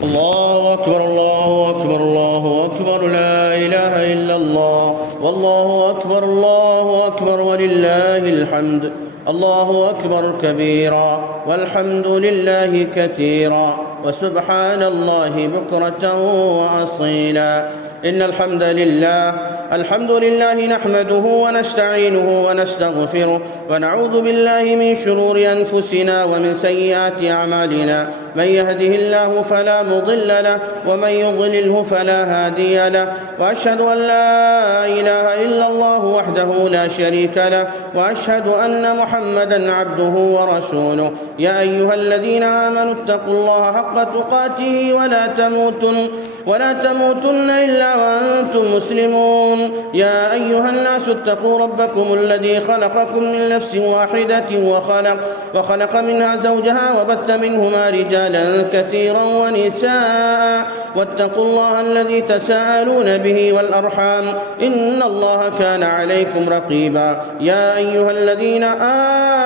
الله أكبر الله أكبر الله أكبر لا إله إلا الله والله أكبر الله أكبر ولله الحمد. الله أكبر كبيرا والحمد لله كثيرا وسبحان الله بكرة وأصيلا. إن الحمد لله نحمده ونستعينه ونستغفره ونعوذ بالله من شرور أنفسنا ومن سيئات أعمالنا. من يهده الله فلا مضل له ومن يضلله فلا هادي له. وأشهد أن لا إله إلا الله وحده لا شريك له وأشهد أن محمدا عبده ورسوله. يا أيها الذين آمنوا اتقوا الله حق تقاته ولا تموتن إلا وأنتم مسلمون. يا أيها الناس اتقوا ربكم الذي خلقكم من نفس واحدة وخلق منها زوجها وبث منهما رجالا كثيرا ونساء. واتقوا الله الذي تساءلون به والأرحام إن الله كان عليكم رقيبا. يا أيها الذين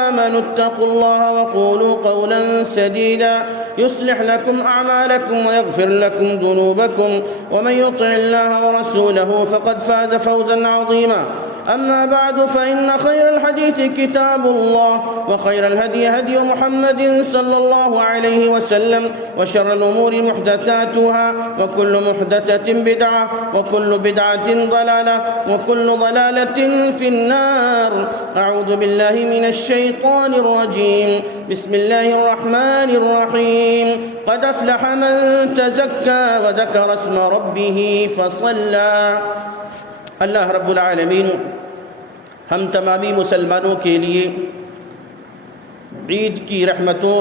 آمنوا اتقوا الله وقولوا قولا سديدا يصلح لكم أعمالكم ويغفر لكم ذنوبكم ومن يطع الله ورسوله فقد فاز فوزا عظيما. أما بعد فإن خير الحديث كتاب الله وخير الهدي هدي محمد صلى الله عليه وسلم وشر الأمور محدثاتها وكل محدثة بدعة وكل بدعة ضلالة وكل ضلالة في النار. أعوذ بالله من الشيطان الرجيم. بسم الله الرحمن الرحيم. قد أفلح من تزكى وذكر اسم ربه فصلى. اللہ رب العالمین ہم تمامی مسلمانوں کے لیے عید کی رحمتوں،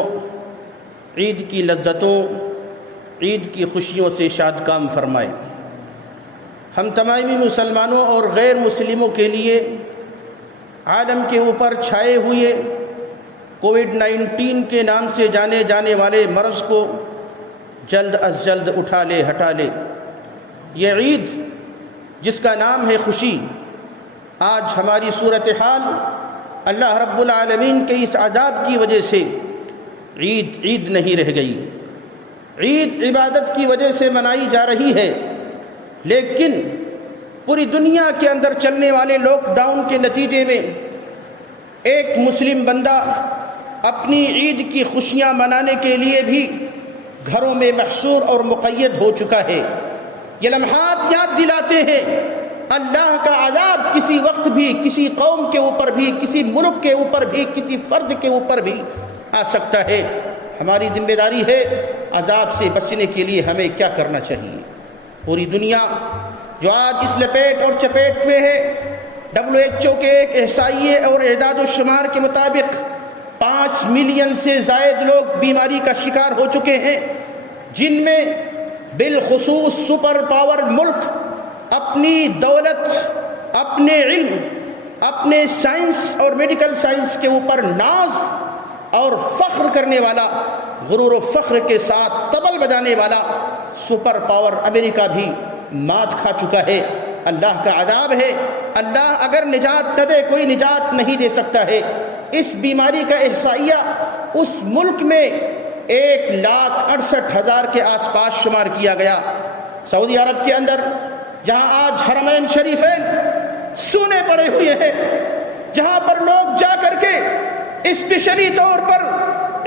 عید کی لذتوں، عید کی خوشیوں سے شاد کام فرمائے. ہم تمامی مسلمانوں اور غیر مسلموں کے لیے عالم کے اوپر چھائے ہوئے کووڈ-19 کے نام سے جانے والے مرض کو جلد از جلد اٹھا لے، ہٹا لے. یہ عید جس کا نام ہے خوشی، آج ہماری صورتحال اللہ رب العالمین کے اس عذاب کی وجہ سے عید نہیں رہ گئی. عید عبادت کی وجہ سے منائی جا رہی ہے، لیکن پوری دنیا کے اندر چلنے والے لاک ڈاؤن کے نتیجے میں ایک مسلم بندہ اپنی عید کی خوشیاں منانے کے لیے بھی گھروں میں محصور اور مقید ہو چکا ہے. یہ لمحات یاد دلاتے ہیں اللہ کا عذاب کسی وقت بھی، کسی قوم کے اوپر بھی، کسی ملک کے اوپر بھی، کسی فرد کے اوپر بھی آ سکتا ہے. ہماری ذمہ داری ہے عذاب سے بچنے کے لیے ہمیں کیا کرنا چاہیے. پوری دنیا جو آج اس لپیٹ اور چپیٹ میں ہے، WHO کے ایک احصائیے اور اعداد و شمار کے مطابق 5 ملین سے زائد لوگ بیماری کا شکار ہو چکے ہیں، جن میں بالخصوص سپر پاور ملک اپنی دولت، اپنے علم، اپنے سائنس اور میڈیکل سائنس کے اوپر ناز اور فخر کرنے والا، غرور و فخر کے ساتھ طبل بجانے والا سپر پاور امریکہ بھی مات کھا چکا ہے. اللہ کا عذاب ہے. اللہ اگر نجات نہ دے کوئی نجات نہیں دے سکتا ہے. اس بیماری کا احصائیہ اس ملک میں 1,68,000 کے آس پاس شمار کیا گیا. سعودی عرب کے اندر جہاں آج حرمین شریفین سونے پڑے ہوئے ہیں، جہاں پر لوگ جا کر کے اسپیشلی طور پر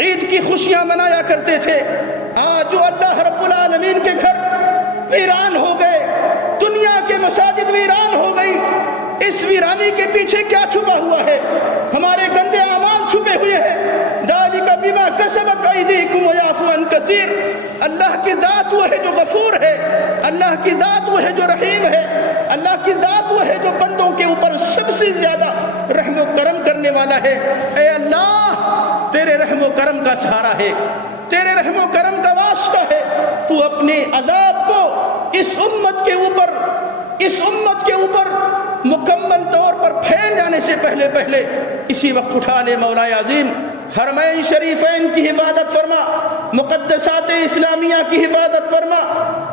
عید کی خوشیاں منایا کرتے تھے، آج جو اللہ رب العالمین کے گھر ویران ہو گئے، دنیا کے مساجد ویران ہو گئی. اس ویرانی کے پیچھے کیا چھپا ہوا ہے؟ ہمارے گندے اعمال چھپے ہوئے ہیں. ذالک بما کسبت ایدیکم ویعفو عن کثیر. اللہ کی ذات وہ ہے جو غفور ہے، اللہ کی ذات وہ ہے جو رحیم ہے، اللہ کی ذات وہ ہے جو بندوں کے اوپر سب سے زیادہ رحم و کرم کرنے والا ہے. اے اللہ، تیرے رحم و کرم کا سہارا ہے، تیرے رحم و کرم کا واسطہ ہے. تو اپنے عذاب کو اس امت کے اوپر مکمل طور پر پھیل جانے سے پہلے اسی وقت اٹھا لے. مولا عظیم، حرمین شریفین کی حفاظت فرما، مقدسات اسلامیہ کی حفاظت فرما.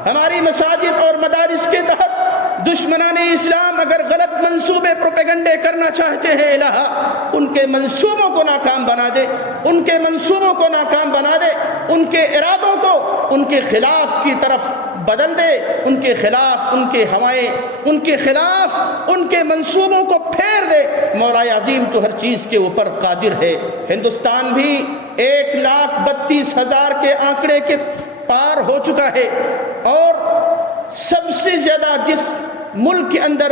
ہماری مساجد اور مدارس کے تحت دشمنان اسلام اگر غلط منصوبے پروپیگنڈے کرنا چاہتے ہیں، الہ ان کے منصوبوں کو ناکام بنا دے، ان کے منصوبوں کو ناکام بنا دے، ان کے ارادوں کو ان کے خلاف کی طرف بدل دے، ان کے خلاف ان کے ہوائیں، ان کے خلاف ان کے منصوبوں کو پھیر دے۔ مولا عظیم تو ہر چیز کے اوپر قادر ہے۔ ہندوستان بھی 1,32,000 کے آنکڑے کے پار ہو چکا ہے، اور سب سے زیادہ جس ملک کے اندر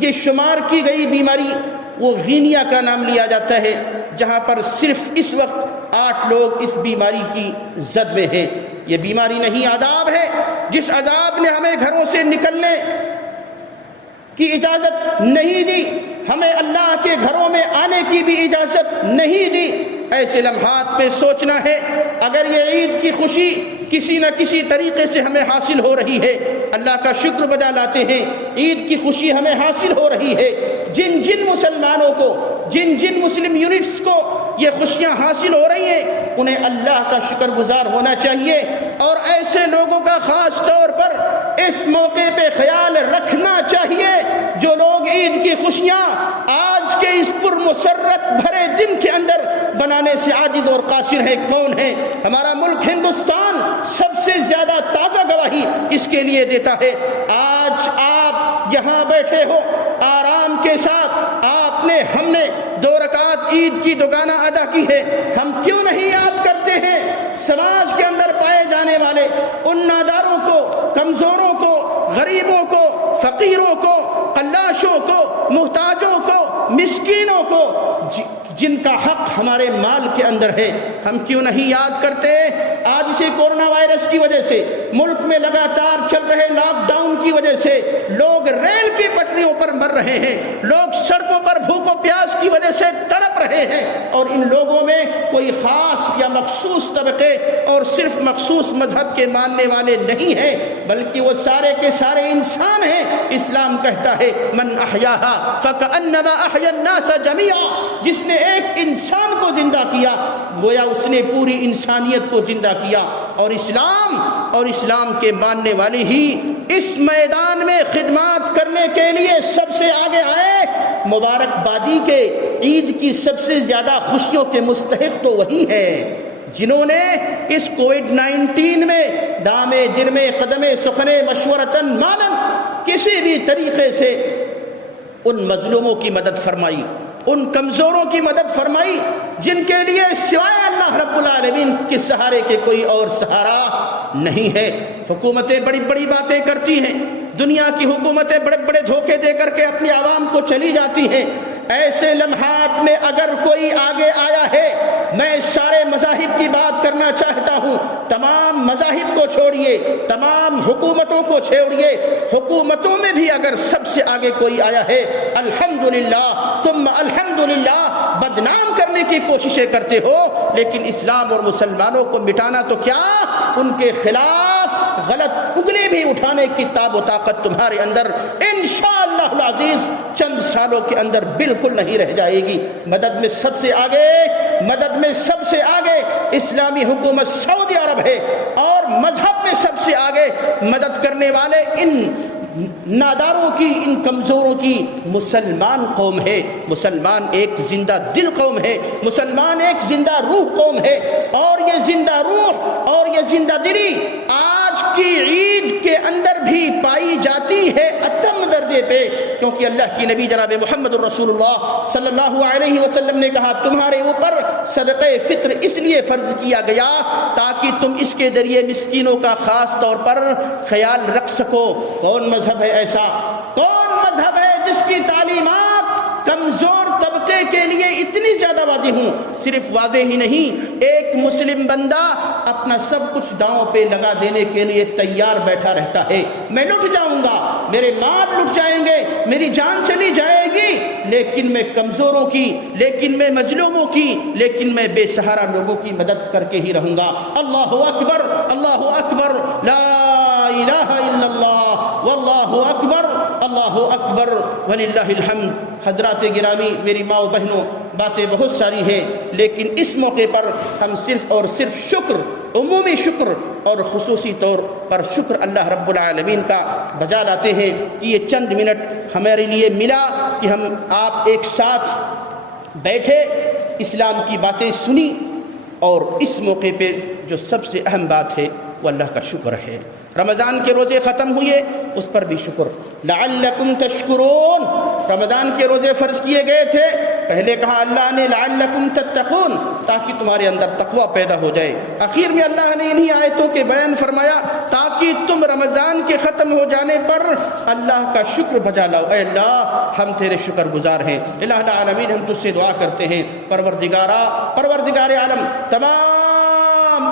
یہ شمار کی گئی بیماری وہ غینیا کا نام لیا جاتا ہے، جہاں پر صرف اس وقت 8 لوگ اس بیماری کی زد میں ہیں۔ یہ بیماری نہیں، عذاب ہے۔ جس عذاب نے ہمیں گھروں سے نکلنے کی اجازت نہیں دی، ہمیں اللہ کے گھروں میں آنے کی بھی اجازت نہیں دی، ایسے لمحات میں سوچنا ہے اگر یہ عید کی خوشی کسی نہ کسی طریقے سے ہمیں حاصل ہو رہی ہے، اللہ کا شکر بجا لاتے ہیں۔ عید کی خوشی ہمیں حاصل ہو رہی ہے، جن مسلمانوں کو، جن مسلم یونٹس کو یہ خوشیاں حاصل ہو رہی ہیں، انہیں اللہ کا شکر گزار ہونا چاہیے، اور ایسے لوگوں کا خاص طور پر اس موقع پہ خیال رکھنا چاہیے جو لوگ عید کی خوشیاں آج کے اس پرمسرت بھرے دن کے اندر بنانے سے عاجز اور قاصر ہیں۔ کون ہے؟ ہمارا ملک ہندوستان سب سے زیادہ تازہ گواہی اس کے لیے دیتا ہے۔ آج آپ یہاں بیٹھے ہو آرام کے ساتھ، ہم نے 2 رکعت عید کی دوگانہ ادا کی ہے، ہم کیوں نہیں یاد کرتے ہیں سماج کے اندر پائے جانے والے ان ناداروں کو، کمزوروں کو، غریبوں کو، فقیروں کو، قلاشوں کو، محتاجوں کو، مسکینوں کو، جن کا حق ہمارے مال کے اندر ہے، ہم کیوں نہیں یاد کرتے؟ آج سے کورونا وائرس کی وجہ سے ملک میں لگاتار چل رہے لاک ڈاؤن کی وجہ سے لوگ ریل کی پٹریوں پر مر رہے ہیں، لوگ سڑکوں پر بھوک و پیاس کی وجہ سے تڑپ رہے ہیں، اور ان لوگوں میں کوئی خاص یا مخصوص طبقے اور صرف مخصوص مذہب کے ماننے والے نہیں ہیں، بلکہ وہ سارے کے سارے انسان ہیں۔ اسلام کہتا ہے من احیاہا فکأنما احیا الناس جمیعا، جس نے ایک انسان کو زندہ کیا گویا اس نے پوری انسانیت کو زندہ کیا، اور اسلام کے ماننے والے ہی اس میدان میں خدمات کرنے کے لیے سب سے آگے آئے۔ مبارکبادی کے عید کی سب سے زیادہ خوشیوں کے مستحق تو وہی ہے جنہوں نے اس کووڈ-19 میں دامے درمے قدمے سخنے مشورتاً مالن کسی بھی طریقے سے ان مظلوموں کی مدد فرمائی، ان کمزوروں کی مدد فرمائی جن کے لیے سوائے اللہ رب العالمین کے سہارے کے کوئی اور سہارا نہیں ہے۔ حکومتیں بڑی بڑی باتیں کرتی ہیں، دنیا کی حکومتیں بڑے بڑے دھوکے دے کر کے اپنی عوام کو چلی جاتی ہیں۔ ایسے لمحات میں اگر کوئی آگے آیا ہے، میں سارے مذاہب کی بات کرنا چاہتا ہوں، تمام مذاہب کو چھوڑیے، تمام حکومتوں کو چھوڑیے، حکومتوں میں بھی اگر سب سے آگے کوئی آیا ہے، الحمدللہ ثم الحمدللہ، بدنام کرنے کی کوششیں کرتے ہو، لیکن اسلام اور مسلمانوں کو مٹانا تو کیا، ان کے خلاف غلط انگلی بھی اٹھانے کی تاب و طاقت تمہارے اندر انشاءاللہ العزیز چند سالوں کے اندر بالکل نہیں رہ جائے گی۔ مدد میں سب سے آگے اسلامی حکومت سعودی عرب ہے، اور مذہب میں سب سے آگے مدد کرنے والے ان ناداروں کی، ان کمزوروں کی مسلمان قوم ہے۔ مسلمان ایک زندہ دل قوم ہے، مسلمان ایک زندہ روح قوم ہے، اور یہ زندہ روح اور یہ زندہ دلی آج کی عید کے اندر بھی پائی جاتی ہے اتم درجے پہ، کیونکہ اللہ کی نبی جناب محمد رسول اللہ صلی اللہ علیہ وسلم نے کہا تمہارے اوپر صدقہ فطر اس لیے فرض کیا گیا تاکہ تم اس کے ذریعے مسکینوں کا خاص طور پر خیال رکھ سکو۔ کون مذہب ہے ایسا؟ کون مذہب ہے جس کی تعلیمات کمزور طبقے کے لیے اتنی زیادہ واضح ہوں؟ صرف واضح ہی نہیں، ایک مسلم بندہ اپنا سب کچھ داؤں پہ لگا دینے کے لیے تیار بیٹھا رہتا ہے، میں لٹ جاؤں گا، میرے مال لٹ جائیں گے، میری جان چلی جائے گی، لیکن میں کمزوروں کی، لیکن میں مظلوموں کی، لیکن میں بے سہارا لوگوں کی مدد کر کے ہی رہوں گا۔ اللہ اکبر، اللہ اکبر، لا الہ الا اللہ واللہ اکبر، اللہ اکبر وللہ الحمد۔ حضرات گرامی، میری ماں و بہنوں، باتیں بہت ساری ہیں، لیکن اس موقع پر ہم صرف اور صرف شکر، عمومی شکر اور خصوصی طور پر شکر اللہ رب العالمین کا بجا لاتے ہیں کہ یہ چند منٹ ہمارے لیے ملا کہ ہم آپ ایک ساتھ بیٹھے، اسلام کی باتیں سنی، اور اس موقع پہ جو سب سے اہم بات ہے وہ اللہ کا شکر ہے۔ رمضان کے روزے ختم ہوئے، اس پر بھی شکر۔ لعلکم تشکرون، رمضان کے روزے فرض کیے گئے تھے، پہلے کہا اللہ نے لعلکم تتقون، تاکہ تمہارے اندر تقوی پیدا ہو جائے۔ آخر میں اللہ نے انہی آیتوں کے بیان فرمایا تاکہ تم رمضان کے ختم ہو جانے پر اللہ کا شکر بجا لاؤ۔ اے اللہ، ہم تیرے شکر گزار ہیں۔ الہ العالمین، ہم تجھ سے دعا کرتے ہیں، پروردگار عالم، تمام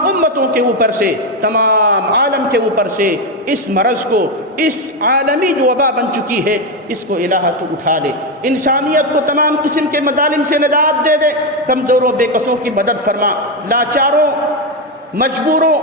امتوں کے اوپر سے، تمام عالم کے اوپر سے اس مرض کو، اس عالمی جو وبا بن چکی ہے، اس کو الہ تو اٹھا لے، انسانیت کو تمام قسم کے مظالم سے نجات دے دے، کمزوروں بے کسوں کی مدد فرما، لاچاروں مجبوروں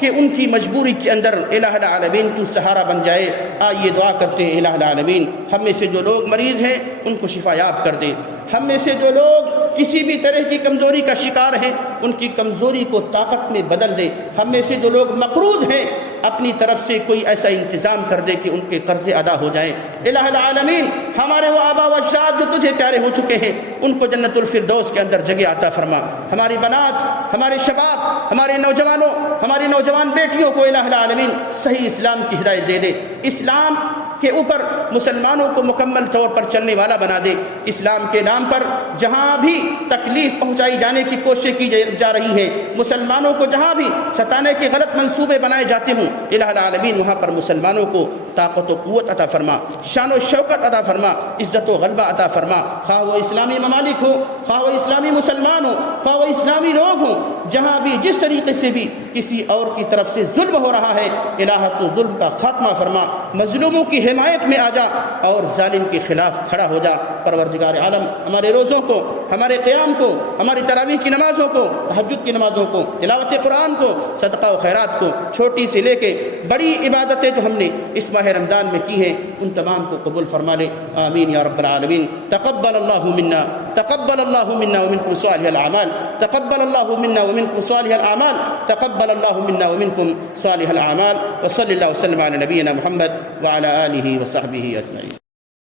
کہ ان کی مجبوری کے اندر الہ العالمین تو سہارا بن جائے۔ آئیے دعا کرتے ہیں، الہ العالمین ہم میں سے جو لوگ مریض ہیں ان کو شفا یاب کر دے، ہم میں سے جو لوگ کسی بھی طرح کی کمزوری کا شکار ہیں ان کی کمزوری کو طاقت میں بدل دے، ہم میں سے جو لوگ مقروض ہیں اپنی طرف سے کوئی ایسا انتظام کر دے کہ ان کے قرضے ادا ہو جائیں۔ الہ العالمین ہمارے وہ آبا و اجداد جو تجھے پیارے ہو چکے ہیں ان کو جنت الفردوس کے اندر جگہ عطا فرما، ہماری بنات، ہمارے شباب، ہمارے نوجوانوں، ہماری نوجوان بیٹیوں کو الہ العالمین صحیح اسلام کی ہدایت دے دے، اسلام کے اوپر مسلمانوں کو مکمل طور پر چلنے والا بنا دے۔ اسلام کے نام پر جہاں بھی تکلیف پہنچائی جانے کی کوشش کی جا رہی ہے، مسلمانوں کو جہاں بھی ستانے کے غلط منصوبے بنائے جاتے ہوں، الہ العالمین وہاں پر مسلمانوں کو طاقت و قوت عطا فرما، شان و شوکت عطا فرما، عزت و غلبہ عطا فرما، خواہ وہ اسلامی ممالک ہو، خواہ وہ اسلامی مسلمان ہو، خواہ وہ اسلامی لوگ ہوں، جہاں بھی جس طریقے سے بھی کسی اور کی طرف سے ظلم ہو رہا ہے، الہ تو ظلم کا خاتمہ فرما، مظلوموں کی حمایت میں آ جا اور ظالم کے خلاف کھڑا ہو جا۔ پروردگار عالم ہمارے روزوں کو، ہمارے قیام کو، ہماری تراویح کی نمازوں کو، تہجد کی نمازوں کو، تلاوت قرآن کو، صدقہ و خیرات کو، چھوٹی سے لے کے بڑی عبادتیں جو ہم نے اس ماہ رمضان میں کی ہیں ان تمام کو قبول فرما لے، آمین یا رب العالمین۔ تقبل اللہ منا، تقبل اللہ منا ومنکم صالح الاعمال، تقبل اللہ منا ومنکم صالح الاعمال، تقبل اللہ منا ومنکم صالح الاعمال، وصلی اللہ وسلم علی نبینا محمد وعلی آلہ وصحبہ اجمعین۔